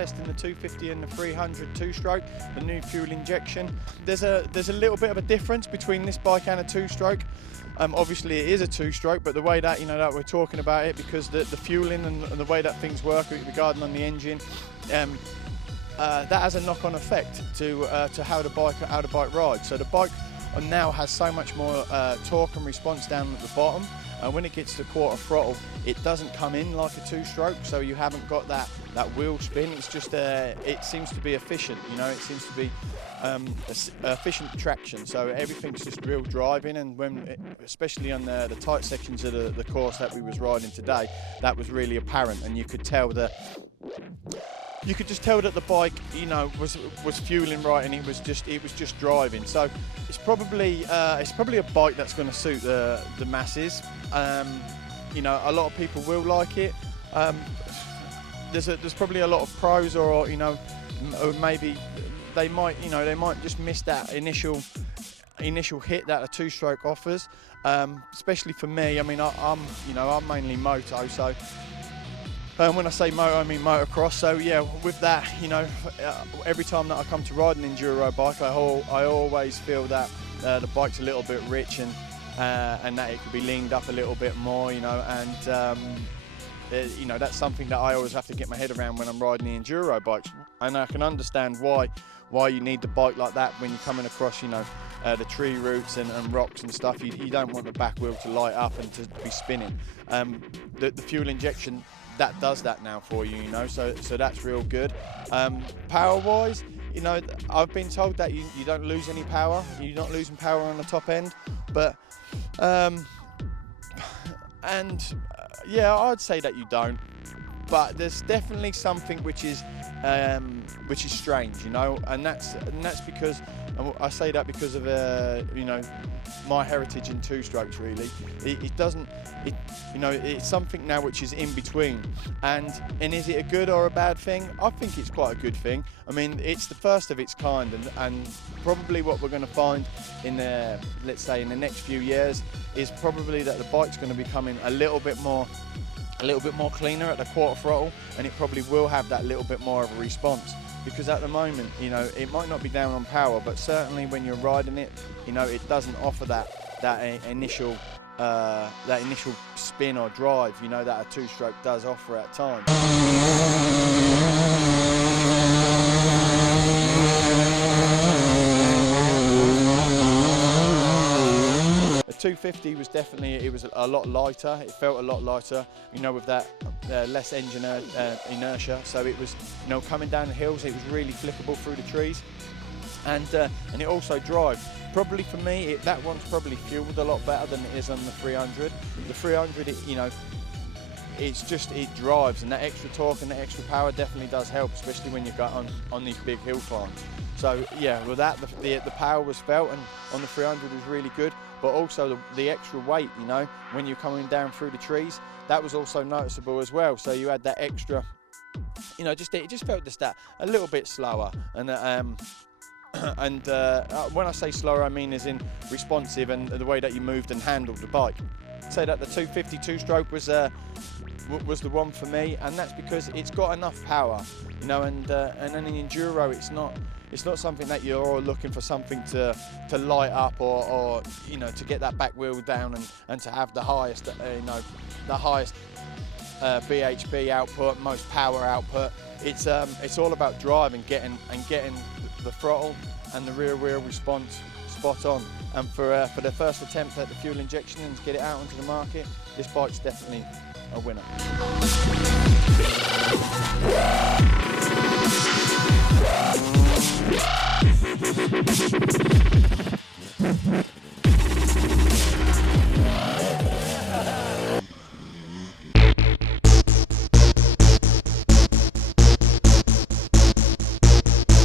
testing the 250 and the 300 two-stroke, the new fuel injection. There's a little bit of a difference between this bike and a two-stroke. Obviously it is a two-stroke, but the way that, that we're talking about it, because the fueling and the way that things work regarding on the engine, that has a knock-on effect to how the bike rides. So the bike now has so much more torque and response down at the bottom, and when it gets to quarter throttle, it doesn't come in like a two-stroke, so you haven't got that wheel spin. It's just it seems to be efficient, it seems to be efficient traction, so everything's just real driving. And especially on the tight sections of the course that we was riding today, that was really apparent, and you could tell that. You could just tell that the bike, was fueling right, and it was just driving. So it's probably a bike that's going to suit the masses. A lot of people will like it. There's probably a lot of pros, or maybe they might just miss that initial hit that a two-stroke offers. Especially for me, I'm mainly moto, so. When I say moto, I mean motocross. So yeah, with that, every time that I come to ride an enduro bike, I always feel that the bike's a little bit rich, and that it could be leaned up a little bit more, that's something that I always have to get my head around when I'm riding the enduro bikes. And I can understand why you need the bike like that when you're coming across, the tree roots and rocks and stuff. You don't want the back wheel to light up and to be spinning. The fuel injection, that does that now for you, so that's real good. Power-wise, I've been told that you don't lose any power. You're not losing power on the top end, but yeah, I'd say that you don't. But there's definitely something which is strange, and that's because, and I say that because of my heritage in two-strokes. Really, it's something now which is in between. And is it a good or a bad thing? I think it's quite a good thing. I mean, it's the first of its kind, and probably what we're going to find in let's say in the next few years is probably that the bike's going to be becoming a little bit more cleaner at the quarter throttle, and it probably will have that little bit more of a response. Because at the moment, it might not be down on power, but certainly when you're riding it, it doesn't offer that initial spin or drive, that a two-stroke does offer at times. The 250 was definitely, it was a lot lighter. It felt a lot lighter, with that less engine inertia. So it was, coming down the hills, it was really flickable through the trees, and it also drives. Probably for me, that one's probably fueled a lot better than it is on the 300. The 300, it drives, and that extra torque and that extra power definitely does help, especially when you go on these big hill climbs. So yeah, with that, the power was felt, and on the 300 was really good. But also the extra weight, when you're coming down through the trees, that was also noticeable as well. So you had that extra, it just felt just that a little bit slower. And when I say slower, I mean as in responsive, and the way that you moved and handled the bike. I'd say that the 250 two-stroke was the one for me, and that's because it's got enough power, and then in enduro, it's not something that you're all looking for something to light up or to get that back wheel down and to have the highest BHP output, most power output. It's all about driving, getting the throttle and the rear wheel response spot on. And for the first attempt at the fuel injection and to get it out onto the market, this bike's definitely a winner.